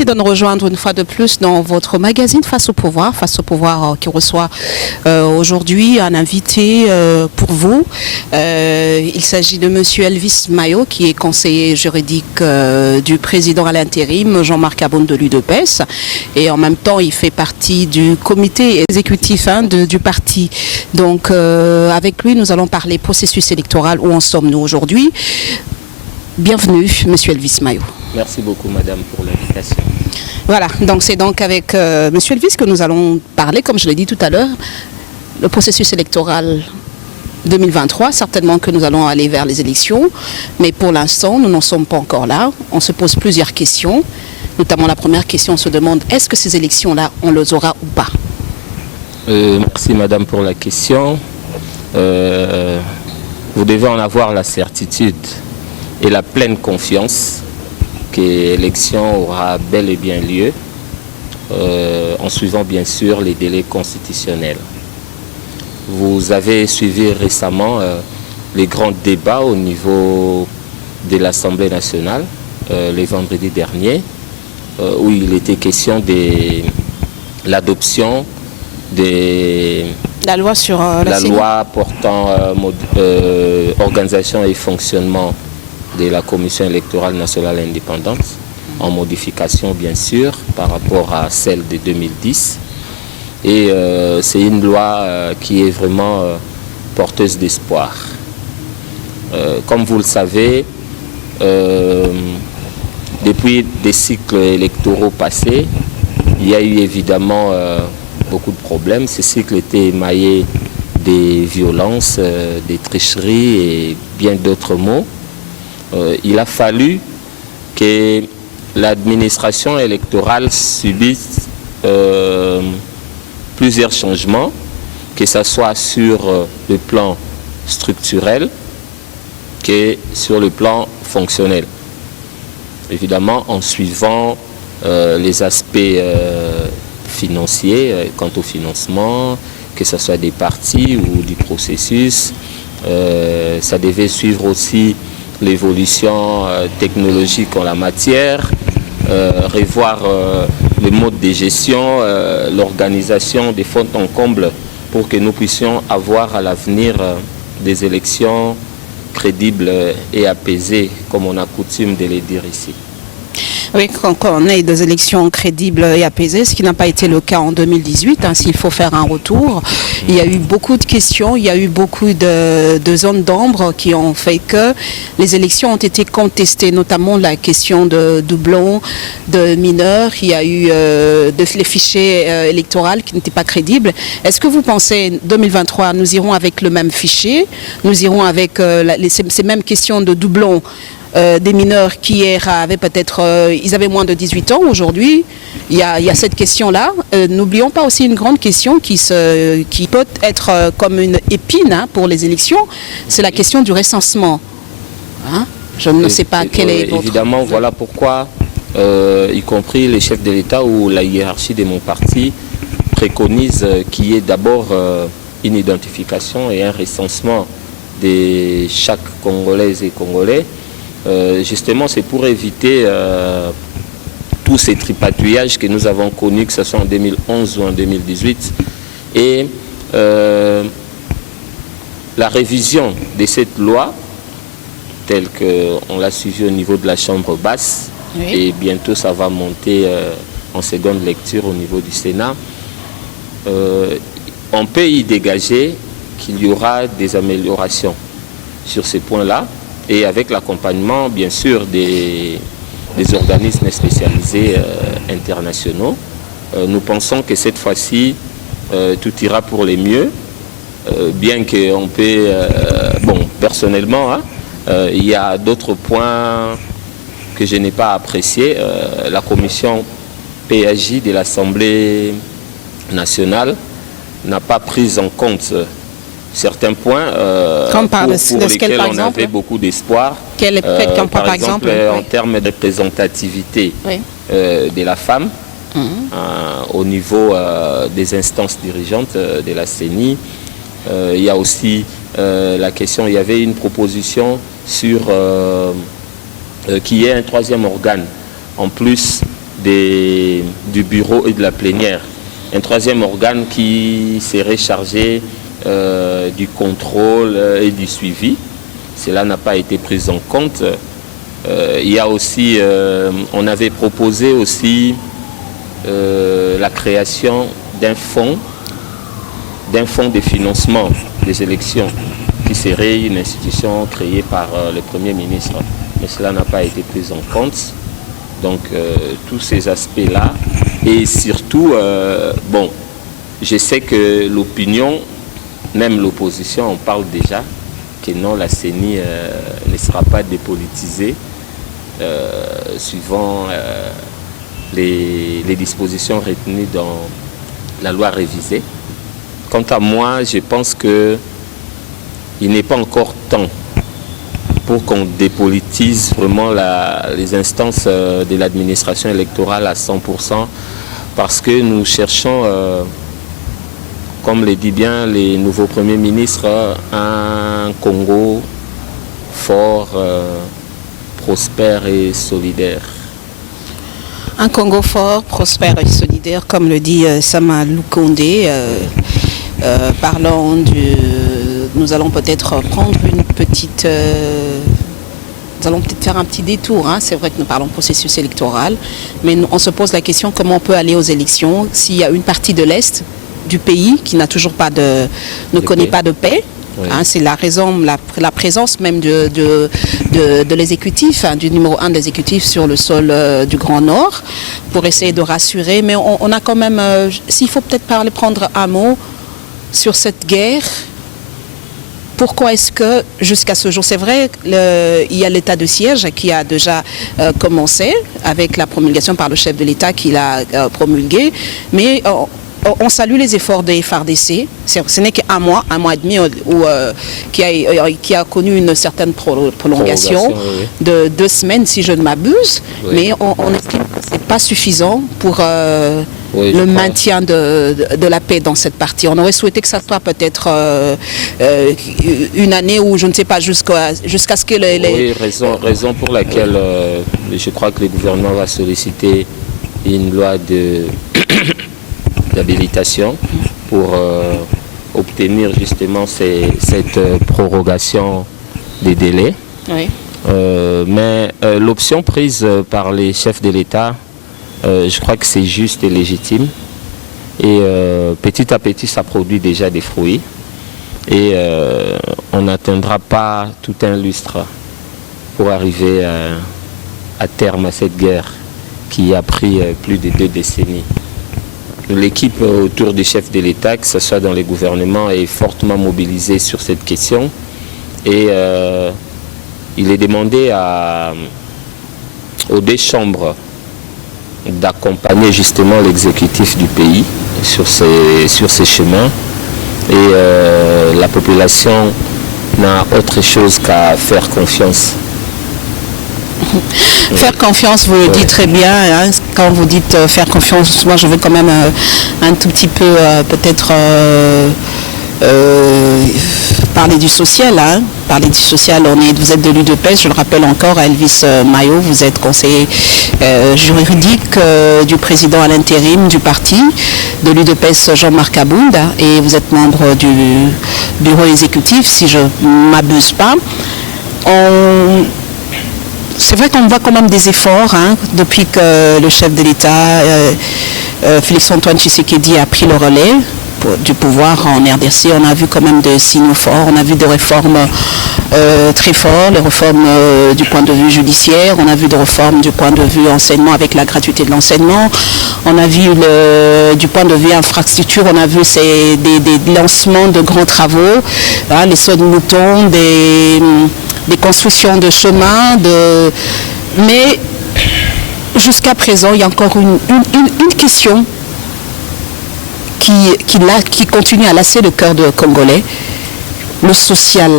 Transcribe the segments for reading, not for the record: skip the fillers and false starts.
Merci de nous rejoindre une fois de plus dans votre magazine Face au pouvoir qui reçoit aujourd'hui un invité pour vous. Il s'agit de Monsieur Elvis Mayo, qui est conseiller juridique du président à l'intérim, Jean-Marc Aboune de l'UDPS. Et en même temps, il fait partie du comité exécutif du parti. Donc, avec lui, nous allons parler processus électoral. Où en sommes-nous aujourd'hui? Bienvenue, Monsieur Elvis Mayo. Merci beaucoup, madame, pour l'invitation. Voilà, donc c'est donc avec Monsieur Elvis que nous allons parler, comme je l'ai dit tout à l'heure, le processus électoral 2023. Certainement que nous allons aller vers les élections, mais pour l'instant, nous n'en sommes pas encore là. On se pose plusieurs questions, notamment la première question, on se demande, est-ce que ces élections-là, on les aura ou pas? Merci, madame, pour la question. Vous devez en avoir la certitude et la pleine confiance que l'élection aura bel et bien lieu, en suivant bien sûr les délais constitutionnels. Vous avez suivi récemment les grands débats au niveau de l'Assemblée nationale, les vendredis derniers, où il était question de l'adoption de la loi sur la loi portant organisation et fonctionnement de la Commission électorale nationale indépendante, en modification bien sûr par rapport à celle de 2010. Et c'est une loi qui est vraiment porteuse d'espoir. Comme vous le savez, depuis des cycles électoraux passés, il y a eu évidemment beaucoup de problèmes. Ces cycles étaient émaillés des violences, des tricheries et bien d'autres mots. Il a fallu que l'administration électorale subisse plusieurs changements, que ce soit sur le plan structurel que sur le plan fonctionnel. Évidemment, en suivant les aspects financiers quant au financement, que ce soit des partis ou du processus, ça devait suivre aussi l'évolution technologique en la matière, revoir le mode de gestion, l'organisation des fonds en comble pour que nous puissions avoir à l'avenir des élections crédibles et apaisées, comme on a coutume de les dire ici. Oui, quand on ait des élections crédibles et apaisées, ce qui n'a pas été le cas en 2018, s'il faut faire un retour. Il y a eu beaucoup de questions, il y a eu beaucoup de zones d'ombre qui ont fait que les élections ont été contestées, notamment la question de doublons, de mineurs. Il y a eu les fichiers électoraux qui n'étaient pas crédibles. Est-ce que vous pensez 2023, nous irons avec le même fichier, nous irons avec ces mêmes questions de doublons? Des mineurs qui hier avaient peut-être, ils avaient moins de 18 ans aujourd'hui. Il y a cette question-là. N'oublions pas aussi une grande question qui peut être comme une épine pour les élections, c'est la question du recensement. Je ne sais pas quelle est votre... Évidemment, voilà pourquoi, y compris les chefs de l'État ou la hiérarchie de mon parti préconise qu'il y ait d'abord une identification et un recensement de chaque Congolaise et Congolais. Justement, c'est pour éviter tous ces tripatouillages que nous avons connus, que ce soit en 2011 ou en 2018. Et la révision de cette loi, telle qu'on l'a suivie au niveau de la Chambre basse, oui. Et bientôt ça va monter en seconde lecture au niveau du Sénat, on peut y dégager qu'il y aura des améliorations sur ces points-là. Et avec l'accompagnement, bien sûr, des organismes spécialisés internationaux, nous pensons que cette fois-ci, tout ira pour le mieux, bien qu'on peut... personnellement, il y a d'autres points que je n'ai pas appréciés. La commission PAJ de l'Assemblée nationale n'a pas pris en compte certains points pour lesquels on avait beaucoup d'espoir. Par exemple, en termes de représentativité de la femme au niveau des instances dirigeantes de la CENI. Il y a aussi la question, il y avait une proposition sur qu'il y ait un troisième organe en plus du bureau et de la plénière. Un troisième organe qui serait chargé du contrôle et du suivi. Cela n'a pas été pris en compte. Il y a aussi, on avait proposé aussi la création d'un fonds de financement des élections qui serait une institution créée par le Premier ministre. Mais cela n'a pas été pris en compte. Donc tous ces aspects-là. Et surtout, bon, je sais que l'opinion, même l'opposition, on parle déjà que non, la CENI ne sera pas dépolitisée suivant les dispositions retenues dans la loi révisée. Quant à moi, je pense qu'il n'est pas encore temps pour qu'on dépolitise vraiment les instances de l'administration électorale à 100%, parce que nous cherchons, comme le dit bien les nouveaux premiers ministres, un Congo fort, prospère et solidaire. Un Congo fort, prospère et solidaire, comme le dit Sama Lukonde. Nous allons peut-être prendre une petite... nous allons peut-être faire un petit détour. Hein. C'est vrai que nous parlons processus électoral, mais on se pose la question comment on peut aller aux élections s'il y a une partie de l'Est du pays qui n'a toujours pas ne connaît pas de paix. Oui. Hein, c'est la raison, la présence même de l'exécutif, hein, du numéro 1 de l'exécutif sur le sol du Grand Nord, pour essayer de rassurer. Mais on a quand même, s'il faut peut-être prendre un mot sur cette guerre. Pourquoi est-ce que jusqu'à ce jour, c'est vrai, il y a l'état de siège qui a déjà commencé avec la promulgation par le chef de l'État qui l'a promulgué, mais on salue les efforts des FARDC. Ce n'est qu'un mois et demi qui a connu une certaine prolongation oui. de 2 semaines si je ne m'abuse, oui. Mais on estime que ce n'est pas suffisant pour oui, le maintien de la paix dans cette partie. On aurait souhaité que ça soit peut-être une année où je ne sais pas jusqu'à ce que Oui, raison pour laquelle je crois que le gouvernement va solliciter une loi d'habilitation pour obtenir justement cette prorogation des délais. Oui. Mais l'option prise par les chefs de l'État, je crois que c'est juste et légitime. Et petit à petit, ça produit déjà des fruits. Et on n'atteindra pas tout un lustre pour arriver à terme à cette guerre qui a pris plus de 2 décennies. L'équipe autour du chef de l'État, que ce soit dans les gouvernements, est fortement mobilisée sur cette question. Et il est demandé aux 2 chambres d'accompagner justement l'exécutif du pays sur ces chemins. Et la population n'a autre chose qu'à faire confiance. Faire confiance, vous le dites très bien. Hein, quand vous dites faire confiance, moi je veux quand même un tout petit peu peut-être parler du social. Hein. Parler du social, vous êtes de l'UDPS, je le rappelle encore, Elvis Mayo, vous êtes conseiller juridique du président à l'intérim du parti de l'UDPS Jean-Marc Aboud, et vous êtes membre du bureau exécutif, si je ne m'abuse pas. C'est vrai qu'on voit quand même des efforts hein, depuis que le chef de l'État, Félix-Antoine Tshisekedi, a pris le relais du pouvoir en RDC. On a vu quand même des signaux forts, on a vu des réformes très fortes, les réformes du point de vue judiciaire, on a vu des réformes du point de vue enseignement avec la gratuité de l'enseignement, on a vu du point de vue infrastructure, on a vu des lancements de grands travaux, hein, les sauts de moutons, des constructions de chemins, mais jusqu'à présent, il y a encore une question qui continue à lasser le cœur de Congolais, le social.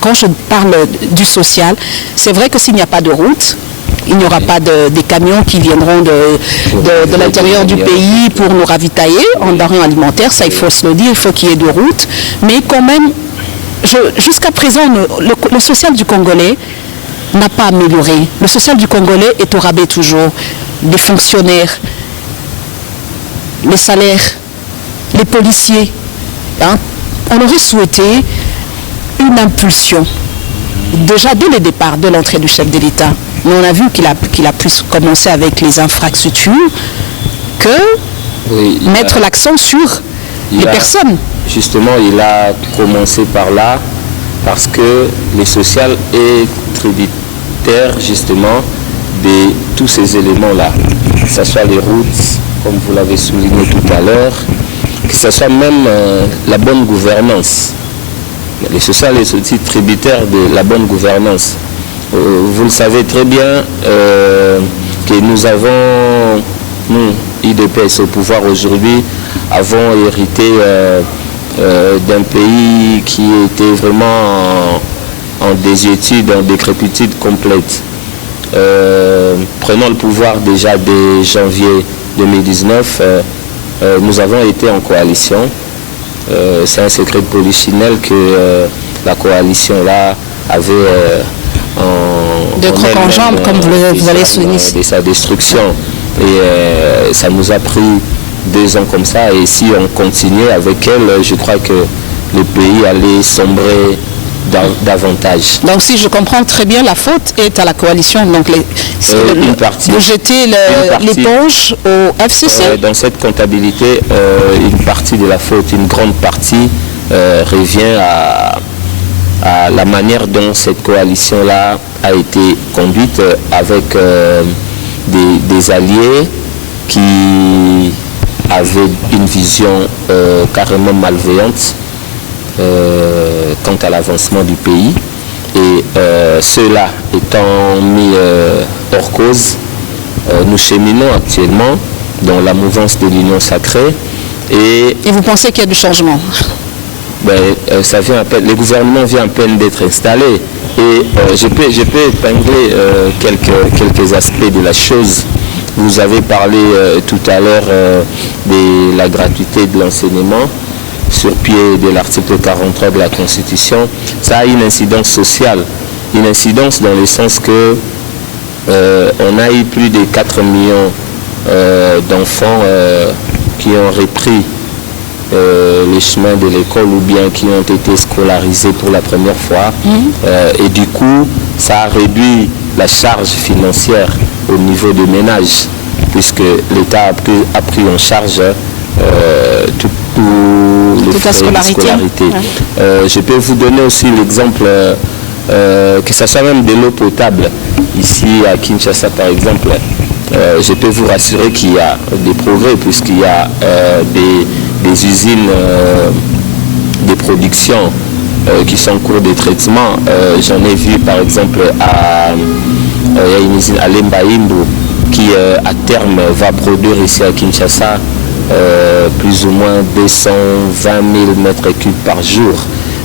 Quand je parle du social, c'est vrai que s'il n'y a pas de route, il n'y aura pas des camions qui viendront de l'intérieur du pays pour nous ravitailler en denrées alimentaires, ça il faut se le dire, il faut qu'il y ait de route, mais quand même, jusqu'à présent, le social du Congolais n'a pas amélioré. Le social du Congolais est au rabais toujours. des fonctionnaires, les salaires, les policiers. Hein, on aurait souhaité une impulsion, déjà dès le départ de l'entrée du chef de l'État. Mais on a vu qu'il a pu commencer avec les infrastructures que mettre l'accent sur les personnes. Justement, il a commencé par là parce que le social est tributaire justement de tous ces éléments-là. Que ce soit les routes, comme vous l'avez souligné tout à l'heure, que ce soit même la bonne gouvernance. Le social est aussi tributaire de la bonne gouvernance. Vous le savez très bien que nous avons, nous, IDPS au pouvoir aujourd'hui, avons hérité d'un pays qui était vraiment en désuétude, en décrépitude complète. Prenons le pouvoir déjà dès janvier 2019, nous avons été en coalition. C'est un secret de polichinelle que la coalition là avait de croc en jambe, comme vous allez souligner. De sa destruction. Et ça nous a pris 2 ans comme ça. Et si on continuait avec elle, je crois que le pays allait sombrer davantage. Donc si je comprends très bien, la faute est à la coalition. Donc une partie. Vous jetez l'éponge au FCC. Dans cette comptabilité, une partie de la faute, une grande partie revient à la manière dont cette coalition-là a été conduite avec des alliés qui avaient une vision carrément malveillante quant à l'avancement du pays. Et ceux-là étant mis hors cause, nous cheminons actuellement dans la mouvance de l'Union sacrée. Et vous pensez qu'il y a du changement? Ça vient à peine, le gouvernement vient à peine d'être installé. Et je peux épingler quelques aspects de la chose. Vous avez parlé tout à l'heure de la gratuité de l'enseignement sur pied de l'article 43 de la Constitution. Ça a une incidence sociale, une incidence dans le sens que on a eu plus de 4 millions d'enfants qui ont repris les chemins de l'école ou bien qui ont été scolarisés pour la première fois. Et du coup, ça a réduit la charge financière au niveau des ménages, puisque l'État a pris en charge toute la scolarité. Je peux vous donner aussi l'exemple que ce soit même de l'eau potable. Ici à Kinshasa par exemple, je peux vous rassurer qu'il y a des progrès puisqu'il y a des usines de production qui sont en cours de traitement. J'en ai vu par exemple il y a une usine à Lembaïmbo qui à terme va produire ici à Kinshasa plus ou moins 220 000 mètres cubes par jour.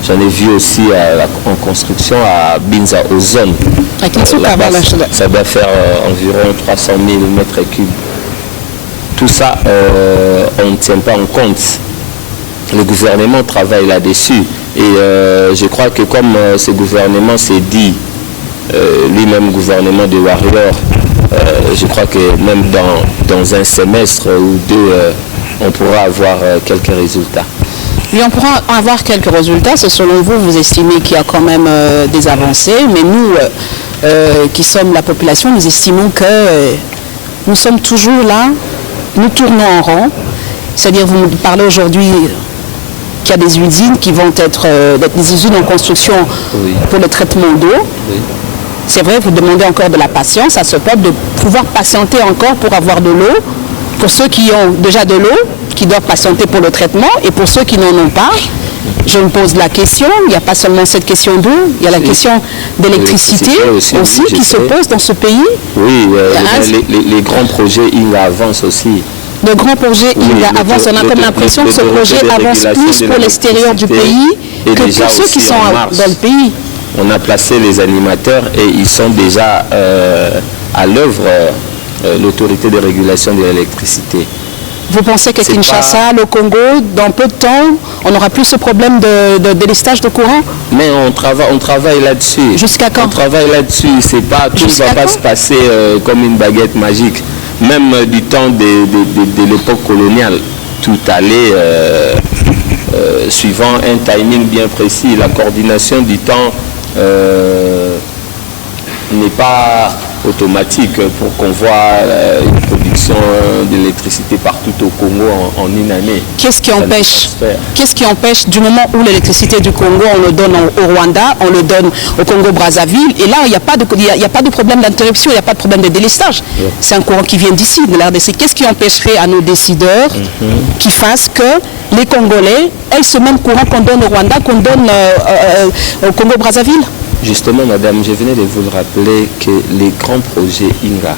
J'en ai vu aussi en construction à Binza Ozone. Ça doit faire environ 300 000 mètres cubes. Tout ça, on ne tient pas en compte. Le gouvernement travaille là-dessus. Et je crois que comme ce gouvernement s'est dit, lui-même gouvernement de Warrior, je crois que même dans un semestre ou 2, on pourra avoir quelques résultats. Oui, on pourra avoir quelques résultats. C'est selon vous, vous estimez qu'il y a quand même des avancées. Mais nous, qui sommes la population, nous estimons que nous sommes toujours là, nous tournons en rond. C'est-à-dire, vous nous parlez aujourd'hui qu'il y a des usines qui vont être des usines en construction pour le traitement d'eau. Oui. C'est vrai, vous demandez encore de la patience à ce peuple de pouvoir patienter encore pour avoir de l'eau. Pour ceux qui ont déjà de l'eau, qui doivent patienter pour le traitement, et pour ceux qui n'en ont pas, je me pose la question, il n'y a pas seulement cette question d'eau, il y a la question d'électricité aussi qui se pose dans ce pays. Oui, les grands projets, ils avancent aussi. Le grand projet, il avance, on a comme l'impression que ce projet avance plus pour l'extérieur du pays que pour ceux qui sont dans le pays. On a placé les animateurs et ils sont déjà à l'œuvre, l'autorité de régulation de l'électricité. Vous pensez qu'à Kinshasa, le Congo, dans peu de temps, on n'aura plus ce problème de délestage de courant? Mais on travaille là-dessus. Jusqu'à quand? On travaille là-dessus. Tout ne va pas se passer comme une baguette magique. même du temps de l'époque coloniale, tout allait suivant un timing bien précis. La coordination du temps n'est pas automatique pour qu'on voit une production d'électricité partout au Congo en une année. Qu'est-ce qui empêche du moment où l'électricité du Congo, on le donne au Rwanda, on le donne au Congo-Brazzaville, et là, il n'y a pas de problème d'interruption, il n'y a pas de problème de délestage. Ouais. C'est un courant qui vient d'ici, de la RDC. Qu'est-ce qui empêcherait à nos décideurs qui fassent que les Congolais aient ce même courant qu'on donne au Rwanda, qu'on donne au Congo-Brazzaville? Justement, madame, je venais de vous le rappeler que les grands projets INGA,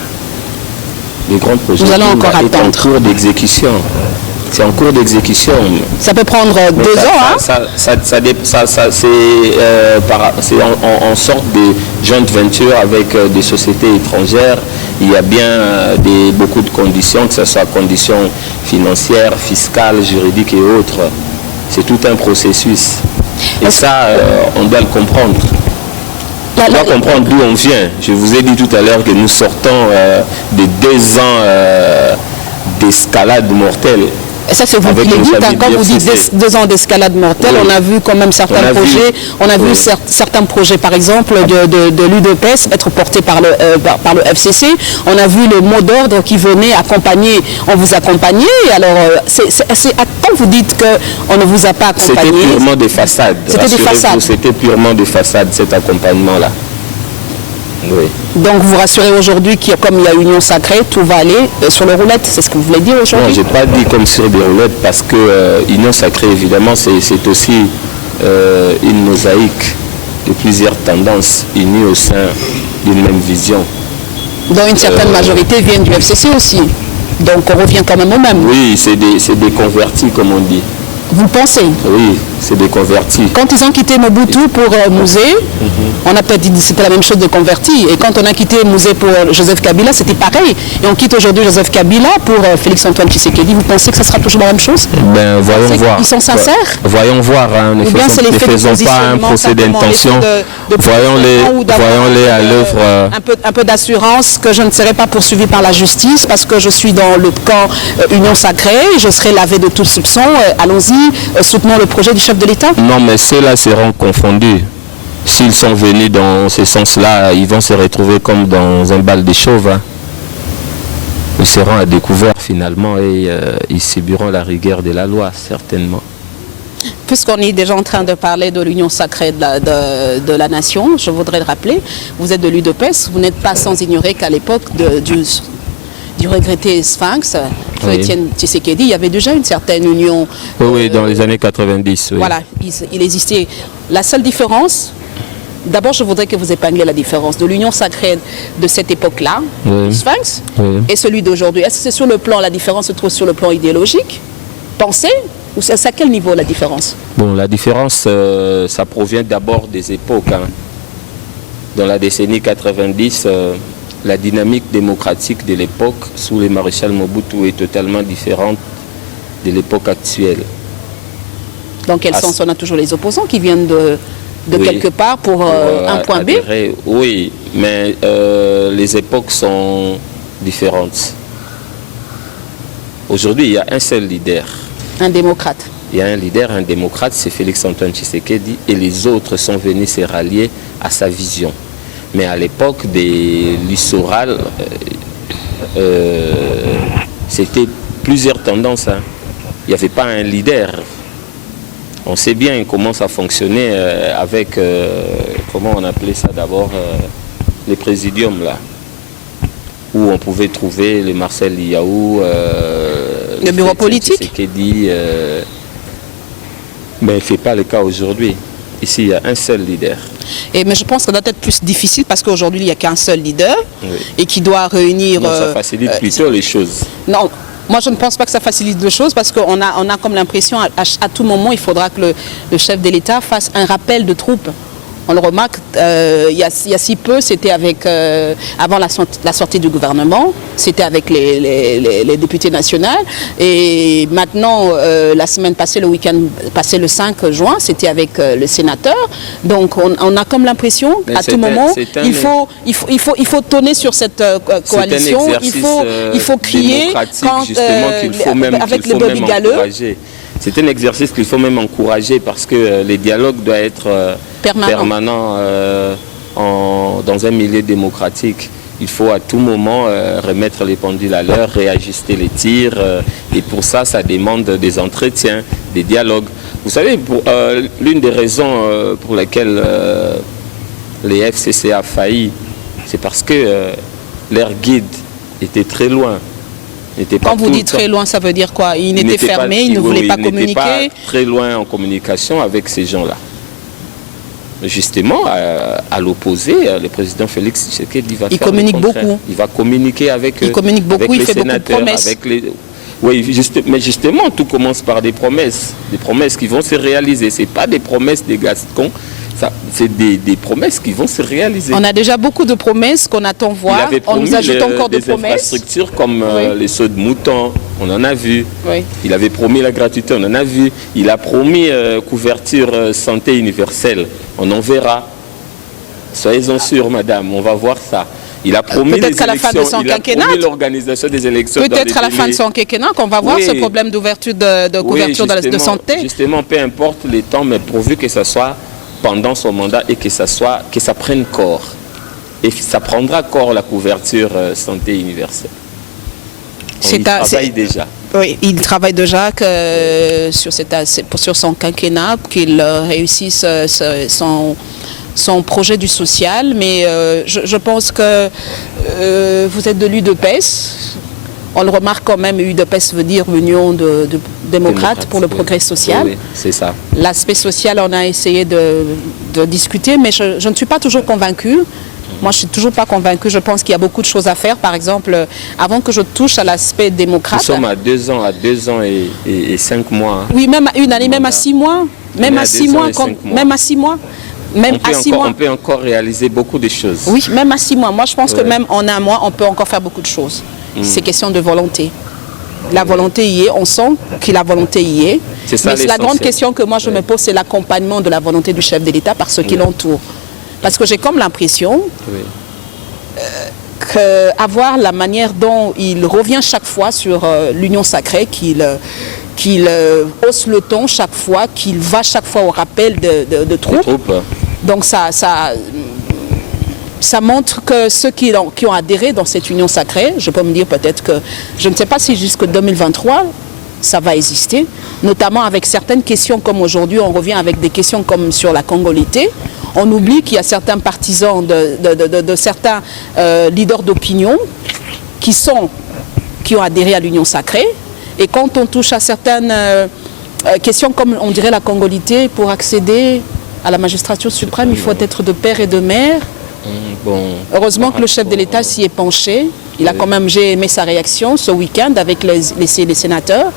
nous allons encore attendre. En cours d'exécution. C'est en cours d'exécution. Ça peut prendre 2 ans, c'est en sorte de joint venture avec des sociétés étrangères. Il y a bien beaucoup de conditions, que ce soit conditions financières, fiscales, juridiques et autres. C'est tout un processus. Et ça, on doit le comprendre. On doit comprendre d'où on vient. Je vous ai dit tout à l'heure que nous sortons de 2 ans d'escalade mortelle. Et ça, c'est vous qui le dites, quand vous dites 2 ans d'escalade mortelle, oui. On a vu quand même certains projets, certains projets, par exemple, de l'UDPS être portés par le FCC. On a vu le mot d'ordre qui venait accompagner, on vous accompagnait. Alors, quand vous dites qu'on ne vous a pas accompagné... C'était purement des façades. C'était des façades. C'était purement des façades, cet accompagnement-là. Oui. Donc vous rassurez aujourd'hui qu'il y a, comme il y a Union Sacrée, tout va aller sur les roulettes, c'est ce que vous voulez dire aujourd'hui? Non, je n'ai pas dit comme sur des roulettes parce que Union Sacrée, évidemment, c'est aussi une mosaïque de plusieurs tendances unies au sein d'une même vision. Dont une certaine majorité vient du FCC aussi. Donc on revient quand même au même. Oui, c'est des convertis, comme on dit. Vous pensez? Oui, c'est des convertis. Quand ils ont quitté Mobutu pour Mouzé, on a peut-être dit que c'était la même chose de convertis. Et quand on a quitté Mouzé pour Joseph Kabila, c'était pareil. Et on quitte aujourd'hui Joseph Kabila pour Félix-Antoine Tshisekedi. Vous pensez que ce sera toujours la même chose? Ben, voyons voir. Ils sont sincères? Voyons voir. Hein. Ne faisons pas un procès d'intention. Voyons-les à l'œuvre. Un peu d'assurance que je ne serai pas poursuivi par la justice parce que je suis dans le camp Union Sacrée. Je serai lavé de tout soupçon. Allons-y. Soutenons le projet du chef de l'État? Non, mais ceux-là seront confondus. S'ils sont venus dans ce sens-là, ils vont se retrouver comme dans un bal de chauves. Hein. Ils seront à découvert finalement et ils subiront la rigueur de la loi, certainement. Puisqu'on est déjà en train de parler de l'union sacrée de la nation, je voudrais le rappeler, vous êtes de l'UDPS, vous n'êtes pas sans ignorer qu'à l'époque du regretté Sphinx, Étienne Tshisekedi, il y avait déjà une certaine union. Oui, dans les années 90. Oui. Voilà, il existait. La seule différence, d'abord je voudrais que vous épingliez la différence de l'union sacrée de cette époque-là, Sphinx, et celui d'aujourd'hui. Est-ce que c'est sur le plan, la différence se trouve sur le plan idéologique, pensée, ou c'est à quel niveau la différence? Bon, la différence, ça provient d'abord des époques. Hein. Dans la décennie 90, la dynamique démocratique de l'époque sous le maréchal Mobutu est totalement différente de l'époque actuelle. Dans quel sens? On a toujours les opposants qui viennent de quelque part pour un point B? Oui, mais les époques sont différentes. Aujourd'hui, il y a un seul leader. Un démocrate. Il y a un leader, un démocrate, c'est Félix-Antoine Tshisekedi, et les autres sont venus se rallier à sa vision. Mais à l'époque des Lissoral, c'était plusieurs tendances. Hein. Il n'y avait pas un leader. On sait bien comment ça fonctionnait avec, comment on appelait ça d'abord, les présidiums là, où on pouvait trouver les Marcel Liaou, le bureau politique. Mais ce n'est pas le cas aujourd'hui. Ici, il y a un seul leader. Mais je pense que ça doit être plus difficile parce qu'aujourd'hui, il n'y a qu'un seul leader et qui doit réunir... Non, ça facilite plutôt les choses. Non, moi je ne pense pas que ça facilite les choses parce qu'on a comme l'impression à tout moment, il faudra que le chef de l'État fasse un rappel de troupes On le remarque, il y a si peu, c'était avec, avant la sortie du gouvernement, c'était avec les députés nationaux. Et maintenant, la semaine passée, le week-end passé, le 5 juin, c'était avec le sénateur. Donc on a comme l'impression, à tout moment, il faut tourner sur cette coalition. Il faut crier quand, avec les brebis galeux. C'est un exercice qu'il faut même encourager parce que les dialogues doivent être permanents dans un milieu démocratique. Il faut à tout moment remettre les pendules à l'heure, réajuster les tirs. Et pour ça, ça demande des entretiens, des dialogues. Vous savez, l'une des raisons pour lesquelles les FCC a failli, c'est parce que leur guide était très loin. Quand vous dites très loin, ça veut dire quoi? Il était fermé, il ne voulait pas communiquer. Il n'était pas très loin en communication avec ces gens-là. Justement, à l'opposé, le président Félix Tshisekedi va il communique beaucoup. Il va communiquer avec il communique beaucoup, avec il les fait sénateurs, beaucoup de promesses. Oui, mais justement, tout commence par des promesses qui vont se réaliser. Ce n'est pas des promesses des Gascons. C'est des promesses qui vont se réaliser. On a déjà beaucoup de promesses qu'on attend voir. On nous ajoute encore de promesses. Des infrastructures comme les sauts de moutons, on en a vu. Oui. Il avait promis la gratuité, on en a vu. Il a promis couverture santé universelle, on en verra. Soyez-en sûrs, madame, on va voir ça. Il a promis peut-être qu'à la fin de son quinquennat, l'organisation des élections. Peut-être à la fin de son quinquennat qu'on va voir ce problème d'ouverture de couverture de santé. Justement, peu importe les temps, mais pourvu que ça soit pendant son mandat et que ça prenne corps. Et ça prendra corps la couverture santé universelle. Il travaille déjà. Oui, il travaille déjà sur son quinquennat, qu'il réussisse son projet du social. Mais je pense que vous êtes de l'UDPS. On le remarque quand même, UDPS veut dire Union de démocrates pour le progrès social. Oui, c'est ça. L'aspect social, on a essayé de discuter, mais je ne suis pas toujours convaincue. Moi, je ne suis toujours pas convaincue. Je pense qu'il y a beaucoup de choses à faire. Par exemple, avant que je touche à l'aspect démocrate... Nous sommes à 2 ans et 5 mois. Oui, même à une année, même à 6 mois. Même à 6 mois. Même à 6 mois. On peut encore réaliser beaucoup de choses. Oui, même à 6 mois. Moi, je pense que même en un mois, on peut encore faire beaucoup de choses. C'est question de volonté. La volonté y est, on sent que la volonté y est. Mais la grande question que moi je me pose, c'est l'accompagnement de la volonté du chef de l'État par ceux qui l'entourent. Parce que j'ai comme l'impression qu'avoir la manière dont il revient chaque fois sur l'union sacrée, qu'il hausse le ton chaque fois, qu'il va chaque fois au rappel de troupes. Donc ça montre que ceux qui ont adhéré dans cette union sacrée, je peux me dire peut-être que, je ne sais pas si jusqu'en 2023, ça va exister, notamment avec certaines questions comme aujourd'hui, on revient avec des questions comme sur la congolité. On oublie qu'il y a certains partisans de certains leaders d'opinion qui ont adhéré à l'union sacrée. Et quand on touche à certaines questions comme, on dirait, la congolité, pour accéder à la magistrature suprême, il faut être de père et de mère. Heureusement que le chef de l'État s'y est penché. J'ai aimé sa réaction ce week-end avec les sénateurs.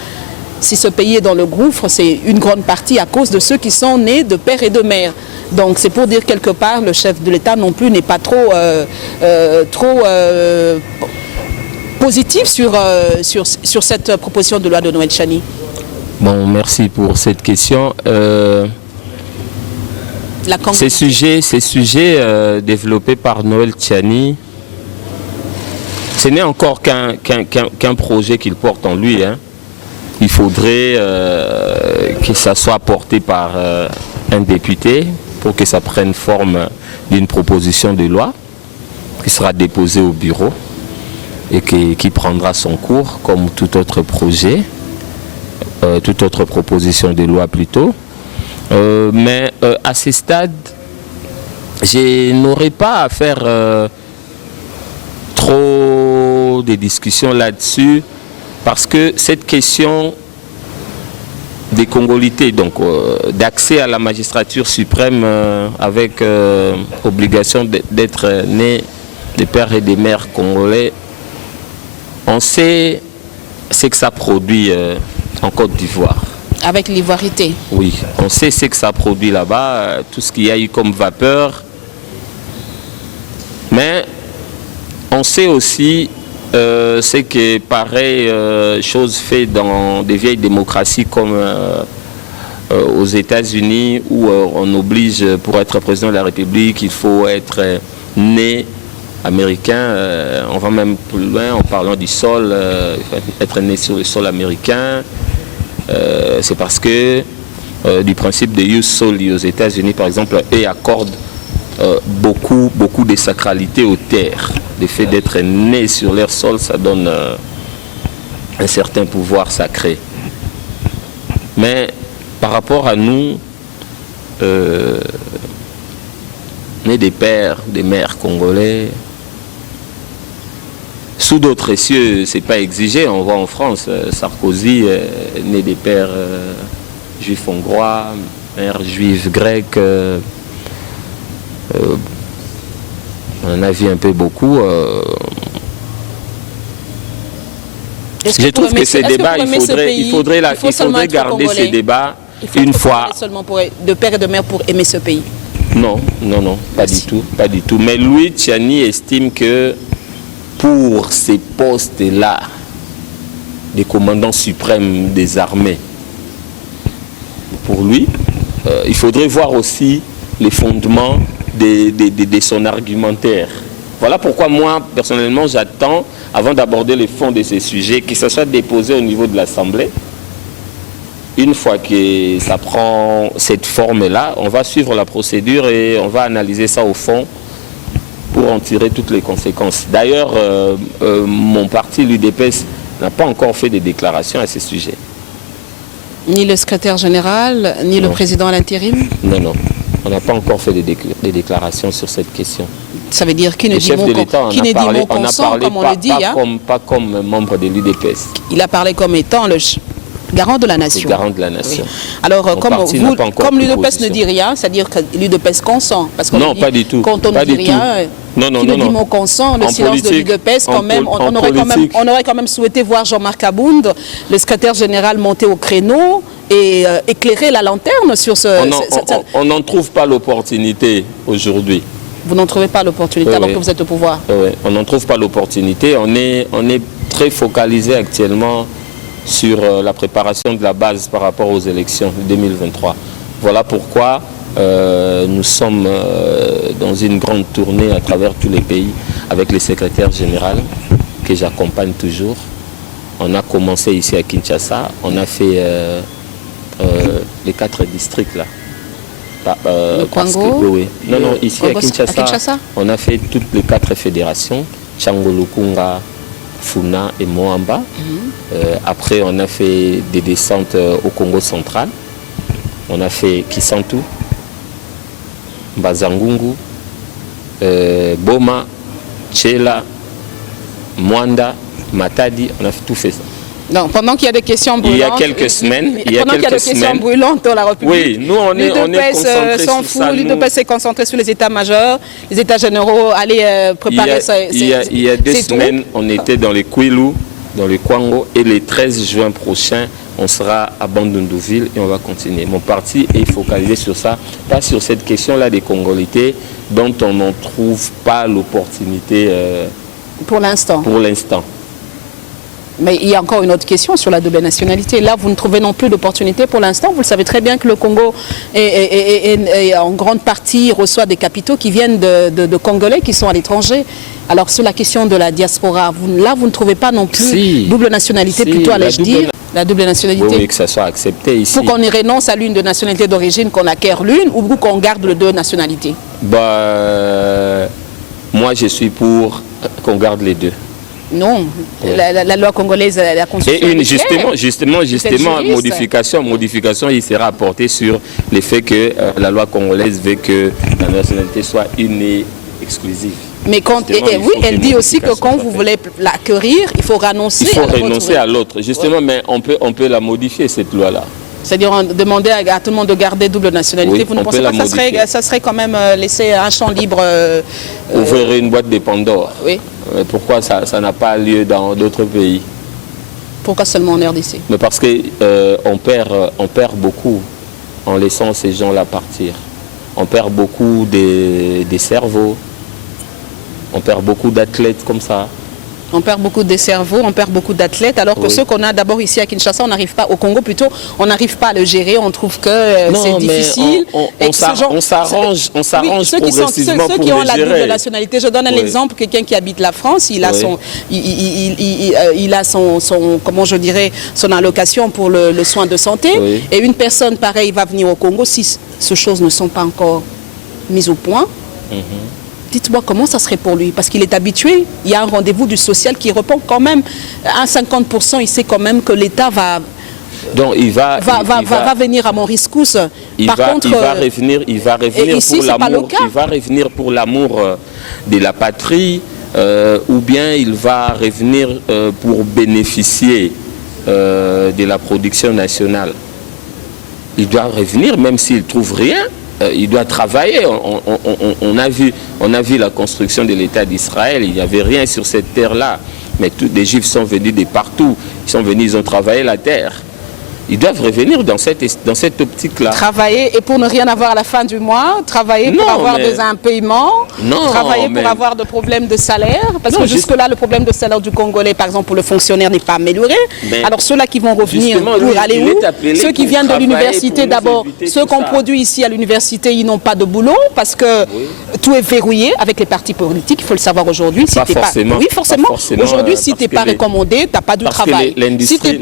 Si ce pays est dans le gouffre, c'est une grande partie à cause de ceux qui sont nés de père et de mère. Donc c'est pour dire quelque part, le chef de l'État non plus n'est pas trop positif sur cette proposition de loi de Noël Tchani. Bon, merci pour cette question. Ces sujets développés par Noël Tchani, ce n'est encore qu'un projet qu'il porte en lui. Il faudrait que ça soit porté par un député pour que ça prenne forme d'une proposition de loi qui sera déposée au bureau et qui prendra son cours comme tout autre projet, toute autre proposition de loi plutôt. Mais à ce stade, je n'aurais pas à faire trop de discussions là-dessus parce que cette question des Congolités, donc d'accès à la magistrature suprême avec obligation d'être né des pères et des mères congolais, on sait ce que ça produit en Côte d'Ivoire. Avec l'ivoirité. Oui, on sait ce que ça produit là-bas, tout ce qu'il y a eu comme vapeur. Mais on sait aussi ce que pareille chose fait dans des vieilles démocraties comme aux États-Unis, où on oblige, pour être président de la République, il faut être né américain. On va même plus loin en parlant du sol, être né sur le sol américain. C'est parce que du principe de ius soli aux États-Unis, par exemple, eux accordent beaucoup de sacralité aux terres. Le fait d'être né sur leur sol, ça donne un certain pouvoir sacré. Mais par rapport à nous, nés des pères, des mères congolais, sous d'autres cieux, c'est pas exigé. On voit en France, Sarkozy, né des pères juifs hongrois, mères juives grecques. On en a vu un peu beaucoup. Est-ce Je que pour trouve que aimer- ces est-ce que débats, pour aimer ce pays, il faudrait seulement être garder congolais? ces débats Il faut une être fois. congolais seulement de père et de mère pour aimer ce pays. Non, pas Merci. du tout, pas du tout. Mais Louis Tchani estime que pour ces postes-là, des commandants suprêmes des armées, pour lui, il faudrait voir aussi les fondements de son argumentaire. Voilà pourquoi moi, personnellement, j'attends, avant d'aborder les fonds de ces sujets, que ce soit déposé au niveau de l'Assemblée. Une fois que ça prend cette forme-là, on va suivre la procédure et on va analyser ça au fond pour en tirer toutes les conséquences. D'ailleurs, mon parti, l'UDPS, n'a pas encore fait de déclarations à ce sujet. Ni le secrétaire général, ni le Non. président à l'intérim. Non. On n'a pas encore fait des déclarations sur cette question. Ça veut dire qu'il ne Le dit chef mot de l'État qui ne dit mot on a consent, parlé comme on le dit. Hein. pas comme membre de l'UDPS, Il a parlé comme étant le garant de la le nation. garant de la nation. Oui. Alors, Mon parti n'a pas encore comme pris l'UDPS ne position. dit rien, c'est-à-dire que l'UDPS consent. Parce qu'on Non, dit, pas du tout. Quand on Pas ne dit du tout. rien, Non, qui ne dit non. mot consent, le En silence politique, de l'UDPS, quand en même, pol- on en aurait quand même souhaité voir Jean-Marc Abound, le secrétaire général, monter au créneau et éclairer la lanterne sur ce... On n'en trouve pas l'opportunité aujourd'hui. Vous n'en trouvez pas l'opportunité Oui, alors oui. que vous êtes au pouvoir. Ouais, on n'en trouve pas l'opportunité. On est très focalisé actuellement sur la préparation de la base par rapport aux élections 2023. Voilà pourquoi nous sommes dans une grande tournée à travers tous les pays avec le secrétaire général que j'accompagne toujours. On a commencé ici à Kinshasa, on a fait les 4 districts là. Le Parce Kwango, que, oui. Non, ici à Kinshasa, on a fait toutes les 4 fédérations, Tchangolukunga, Funa et Moamba. Après, on a fait des descentes au Congo central. On a fait Kisantu, Bazangungu, Boma, Tchela, Mwanda, Matadi. On a tout fait ça. Donc, pendant qu'il y a des questions brûlantes... Il y a quelques semaines. Pendant qu'il y a des questions brûlantes dans la République... Oui, nous, on est concentrés sur ça. L'UDPS s'est concentré sur les états-majors, les états généraux, aller préparer... Il y a 2 semaines, on était dans les Kwilu, dans le Kwango, et le 13 juin prochain, on sera à Bandundouville et on va continuer. Mon parti est focalisé sur ça, pas sur cette question-là des Congolités, dont on n'en trouve pas l'opportunité pour l'instant. Mais il y a encore une autre question sur la double nationalité. Là, vous ne trouvez non plus d'opportunité pour l'instant. Vous le savez très bien que le Congo est en grande partie reçoit des capitaux qui viennent de Congolais qui sont à l'étranger. Alors sur la question de la diaspora, vous ne trouvez pas non plus double nationalité, plutôt allais-je dire la double nationalité. Oui, que ça soit accepté ici. Pour qu'on y renonce à l'une de nationalité d'origine, qu'on acquiert l'une, ou qu'on garde les 2 nationalités? Moi, je suis pour qu'on garde les 2. Non, la loi congolaise, la constitution... Et justement, modification, il sera apporté sur le fait que la loi congolaise veut que la nationalité soit une et exclusive. Mais elle dit aussi que quand vous voulez l'acquérir, il faut renoncer à l'autre. Justement, mais on peut la modifier, cette loi-là. C'est-à-dire demander à tout le monde de garder double nationalité. Oui, vous ne pensez pas que ça serait quand même laisser un champ libre ouvrir une boîte de Pandore. Oui. Pourquoi ça n'a pas lieu dans d'autres pays? Pourquoi seulement en RDC? Mais parce que on perd beaucoup en laissant ces gens-là partir. On perd beaucoup des cerveaux, on perd beaucoup d'athlètes comme ça. On perd beaucoup de cerveaux, on perd beaucoup d'athlètes, alors que ceux qu'on a d'abord ici à Kinshasa, on n'arrive pas, au Congo plutôt, on n'arrive pas à le gérer, on trouve que c'est difficile. On s'arrange progressivement ceux qui ont la double nationalité. Je donne un exemple, quelqu'un qui habite la France, il a son comment je dirais, son allocation pour le soin de santé, et une personne pareille va venir au Congo si ces choses ne sont pas encore mises au point. Dites-moi comment ça serait pour lui, parce qu'il est habitué, il y a un rendez-vous du social qui répond quand même à 50%, il sait quand même que l'État va venir à mon rescousse. Il va revenir pour l'amour de la patrie, ou bien il va revenir pour bénéficier de la production nationale. Il doit revenir même s'il ne trouve rien. Il doit travailler. On a vu la construction de l'État d'Israël. Il n'y avait rien sur cette terre-là. Mais tous les Juifs sont venus de partout. Ils sont venus, ils ont travaillé la terre. Ils doivent revenir dans cette optique-là. Travailler et pour ne rien avoir à la fin du mois, travailler pour avoir des impayements, travailler pour avoir des problèmes de salaire, parce que jusque-là, le problème de salaire du Congolais, par exemple, pour le fonctionnaire, n'est pas amélioré. Alors ceux-là qui vont revenir, pour aller où? Ceux qui viennent de l'université d'abord, ceux qu'on produit ici à l'université, ils n'ont pas de boulot, parce que tout est verrouillé avec les partis politiques, il faut le savoir aujourd'hui. Si oui, forcément. Aujourd'hui, si tu n'es pas recommandé, tu n'as pas de travail. L'industrie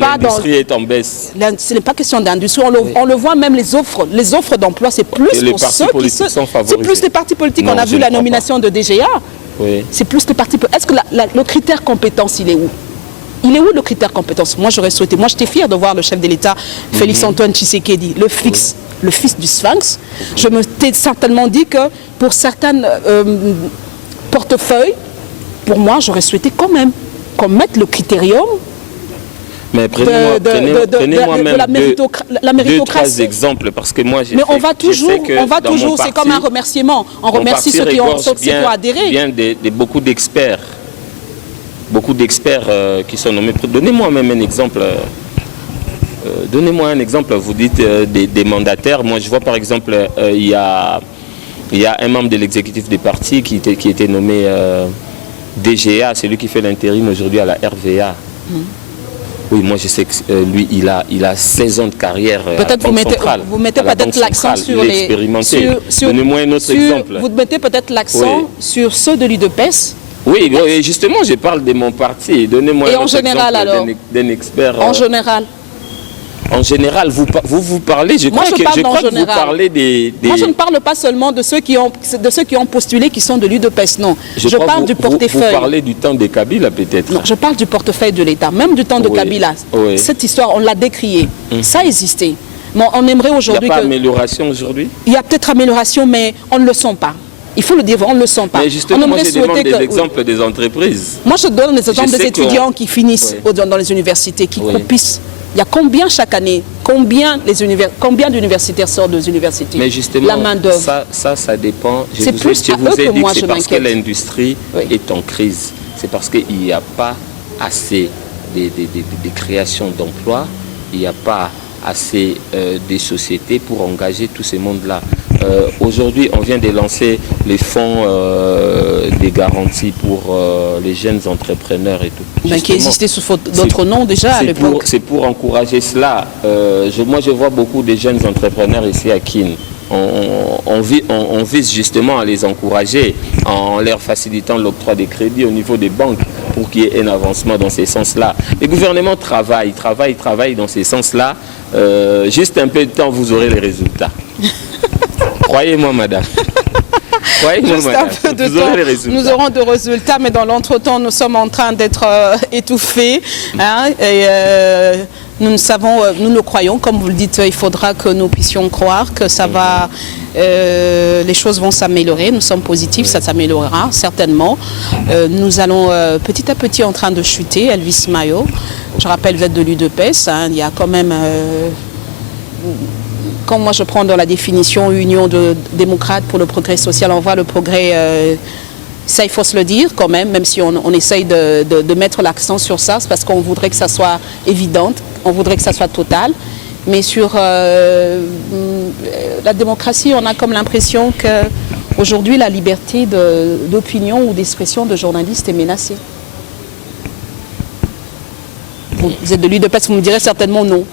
est en baisse. Ce n'est pas question d'industrie, on le voit même les offres d'emploi, c'est plus pour ceux qui sont favorisés. C'est plus les partis politiques. On a vu la nomination de DGA. C'est plus les partis politiques. Est-ce que le critère compétence, il est où? Il est où le critère compétence? Moi, j'aurais souhaité. Moi, j'étais fier de voir le chef de l'État, Félix-Antoine Tshisekedi, le fils du Sphinx. Je me t'ai certainement dit que pour certains portefeuilles, pour moi, j'aurais souhaité quand même qu'on mette le critérium. Mais prenez-moi même deux, trois exemples, parce que moi, mais on va toujours, c'est comme un remerciement. On remercie ceux qui ont adhéré. Bien beaucoup d'experts qui sont nommés. Donnez-moi même un exemple. Vous dites des mandataires. Moi, je vois par exemple, il y a un membre de l'exécutif des partis qui était nommé DGA, c'est lui qui fait l'intérim aujourd'hui à la RVA. Oui, moi je sais que lui, il a 16 ans de carrière. Peut-être vous mettez peut-être l'accent sur les... Donnez-moi un autre exemple. Vous mettez peut-être l'accent sur ceux de l'UDPS. Oui, justement, je parle de mon parti. Donnez-moi un autre exemple d'un expert. En général. En général, vous parlez, je crois que vous parlez des... Moi, je ne parle pas seulement de ceux qui ont postulé, qui sont de l'UDPS, non. Je parle du portefeuille. Vous parlez du temps de Kabila, peut-être? Non, je parle du portefeuille de l'État, même du temps de Kabila. Cette histoire, on l'a décriée. Ça existait. Mais on aimerait aujourd'hui... Il n'y a pas amélioration aujourd'hui? Il y a peut-être amélioration, mais on ne le sent pas. Il faut le dire, on ne le sent pas. Mais justement, moi, je demande des exemples des entreprises. Moi, je donne des exemples des étudiants qui finissent dans les universités, qui croupissent. Il y a combien chaque année, combien d'universitaires sortent des universités? Mais justement, ça dépend. Je vous ai dit que c'est parce que l'industrie est en crise. C'est parce qu'il n'y a pas assez de création d'emplois, il n'y a pas assez de sociétés pour engager tous ces mondes-là. Aujourd'hui, on vient de lancer les fonds des garanties pour les jeunes entrepreneurs et tout. Qui existaient sous d'autres noms déjà à l'époque. C'est pour encourager cela. Moi, je vois beaucoup de jeunes entrepreneurs ici à Kin. On vise justement à les encourager en leur facilitant l'octroi des crédits au niveau des banques pour qu'il y ait un avancement dans ces sens-là. Le gouvernement travaille dans ces sens-là. Juste un peu de temps, vous aurez les résultats. Croyez-moi, madame. Juste un peu de temps, nous aurons de résultats, mais dans l'entretemps, nous sommes en train d'être étouffés. Nous le croyons, comme vous le dites, il faudra que nous puissions croire que ça va, les choses vont s'améliorer. Nous sommes positifs, ça s'améliorera certainement. Nous allons petit à petit en train de chuter. Elvis Mayo, je rappelle, vous êtes de l'UDPS, il y a quand même... Quand moi je prends dans la définition Union de démocrates pour le progrès social, on voit le progrès Ça, il faut se le dire quand même si on essaye de mettre l'accent sur ça, c'est parce qu'on voudrait que ça soit évident, on voudrait que ça soit total. Mais sur la démocratie, on a comme l'impression qu'aujourd'hui, la liberté d'opinion ou d'expression de journalistes est menacée. Vous êtes de l'UDPS, vous me direz certainement non.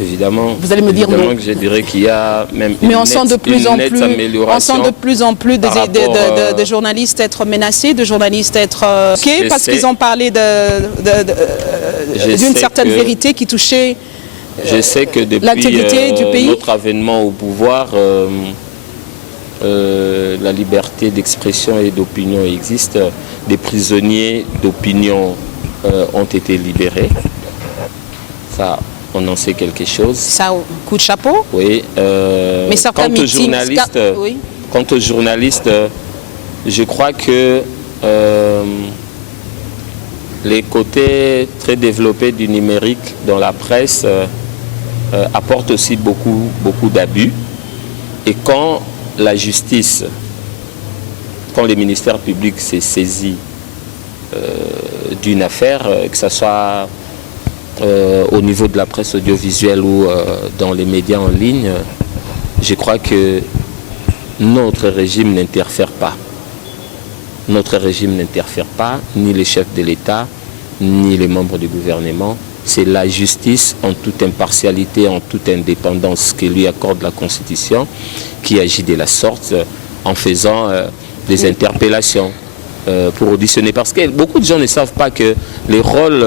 Évidemment. Vous allez me dire non. Que je dirais qu'il y a même mais on sent de plus en plus, amélioration. On sent de plus en plus de journalistes être menacés, de journalistes être parce qu'ils ont parlé d'une certaine vérité qui touchait l'intégrité du pays. Notre avènement au pouvoir, la liberté d'expression et d'opinion existe. Des prisonniers d'opinion ont été libérés. Ça, on en sait quelque chose. Ça, coup de chapeau. Oui. Mais certains quant aux journalistes, je crois que les côtés très développés du numérique dans la presse apportent aussi beaucoup d'abus. Et quand la justice, quand le ministère public s'est saisi d'une affaire, que ce soit au niveau de la presse audiovisuelle ou dans les médias en ligne, je crois que notre régime n'interfère pas. Notre régime n'interfère pas, ni les chefs de l'État, ni les membres du gouvernement. C'est la justice en toute impartialité, en toute indépendance que lui accorde la Constitution, qui agit de la sorte en faisant des interpellations pour auditionner. Parce que beaucoup de gens ne savent pas que le rôle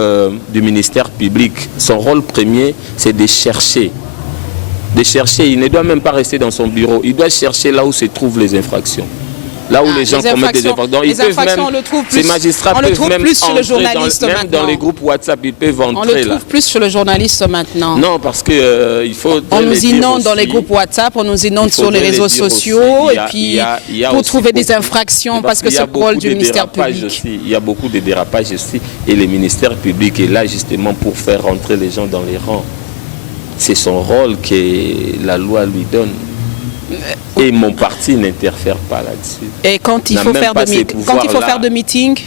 du ministère public, son rôle premier, c'est de chercher. Il ne doit même pas rester dans son bureau. Il doit chercher là où se trouvent les infractions. Là où les gens commettent des infractions. Donc, ces magistrats peuvent même entrer dans les groupes WhatsApp, ils peuvent entrer. On le trouve plus sur le journaliste maintenant. Non, parce que il faut. On nous inonde dans les groupes WhatsApp, on nous inonde sur les réseaux sociaux, et puis pour trouver des infractions, parce que c'est le rôle du ministère public. Il y a beaucoup de dérapages aussi, et le ministère public est là justement pour faire rentrer les gens dans les rangs. C'est son rôle que la loi lui donne. Et mon parti n'interfère pas là-dessus. Et quand il faut faire de meetings,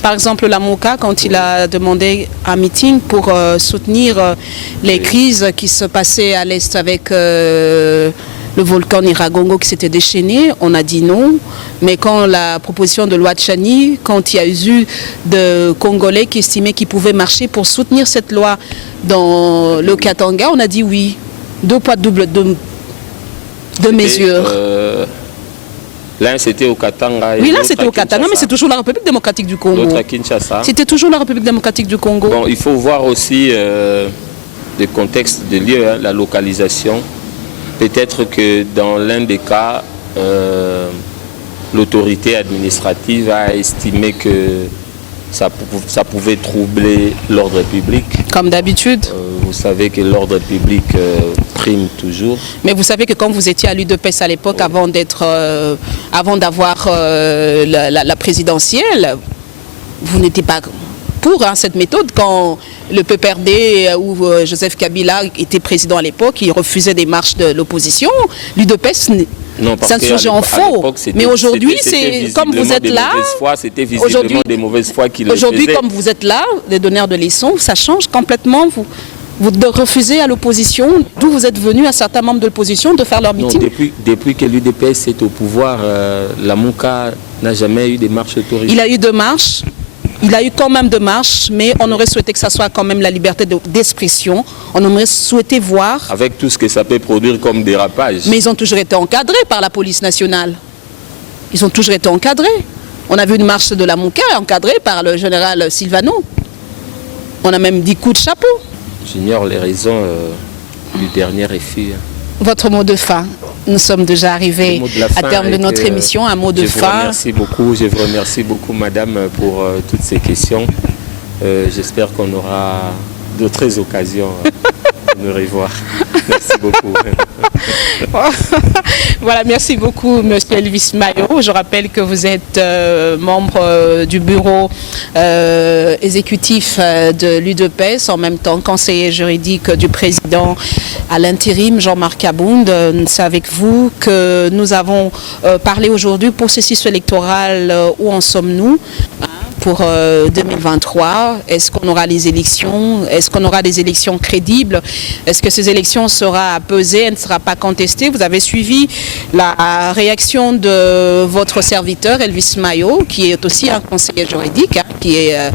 par exemple la MOCA, quand il a demandé un meeting pour soutenir les crises qui se passaient à l'Est avec le volcan Nyiragongo qui s'était déchaîné, on a dit non. Mais quand la proposition de loi de Chani, quand il y a eu de Congolais qui estimaient qu'ils pouvaient marcher pour soutenir cette loi dans le Katanga, on a dit oui. 2 poids de mesures. L'un c'était au Katanga. Oui, là c'était au Katanga, mais c'est toujours la République démocratique du Congo. L'autre à Kinshasa. C'était toujours la République démocratique du Congo. Bon, il faut voir aussi le contexte de lieu, hein, la localisation. Peut-être que dans l'un des cas, l'autorité administrative a estimé que ça pouvait troubler l'ordre public. Comme d'habitude. Vous savez que l'ordre public prime toujours. Mais vous savez que quand vous étiez à l'UDPS à l'époque, oui, avant d'avoir la présidentielle, vous n'étiez pas pour cette méthode. Quand le PPRD ou Joseph Kabila était président à l'époque, il refusait des marches de l'opposition. L'UDPS, c'est un sujet en faux. Mais aujourd'hui, c'est comme vous êtes là. C'était visiblement des mauvaises foi qui le faisaient. Aujourd'hui, comme vous êtes là, les donneurs de leçons, ça change complètement. Vous refusez à l'opposition, d'où vous êtes venu à certains membres de l'opposition de faire leur meeting. Depuis que l'UDPS est au pouvoir, la MOCA n'a jamais eu des marches autorisées. Il a eu 2 marches. Il a eu quand même 2 marches, mais on aurait souhaité que ça soit quand même la liberté d'expression. On aurait souhaité voir... Avec tout ce que ça peut produire comme dérapage. Mais ils ont toujours été encadrés par la police nationale. Ils ont toujours été encadrés. On a vu une marche de la MOCA encadrée par le général Silvano. On a même dit coup de chapeau. J'ignore les raisons du dernier refus. Votre mot de fin. Nous sommes déjà arrivés à terme de notre émission. Un mot de fin. Je vous remercie beaucoup, madame, pour toutes ces questions. J'espère qu'on aura d'autres occasions de nous revoir. Merci beaucoup. Voilà, merci beaucoup, Monsieur Elvis Mayo. Je rappelle que vous êtes membre du bureau exécutif de l'UDPS, en même temps conseiller juridique du président à l'intérim, Jean-Marc Abound. C'est avec vous que nous avons parlé aujourd'hui, processus électoral, où en sommes-nous pour 2023? Est-ce qu'on aura les élections? Est-ce qu'on aura des élections crédibles? Est-ce que ces élections seront apaisées? Elle ne sera pas contestée? Vous avez suivi la réaction de votre serviteur, Elvis Mayo, qui est aussi un conseiller juridique, qui est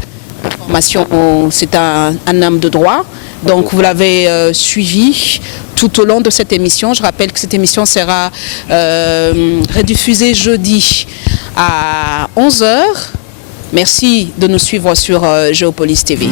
formation, c'est un homme de droit. Donc vous l'avez suivi tout au long de cette émission. Je rappelle que cette émission sera rediffusée jeudi à 11h. Merci de nous suivre sur Géopolis TV.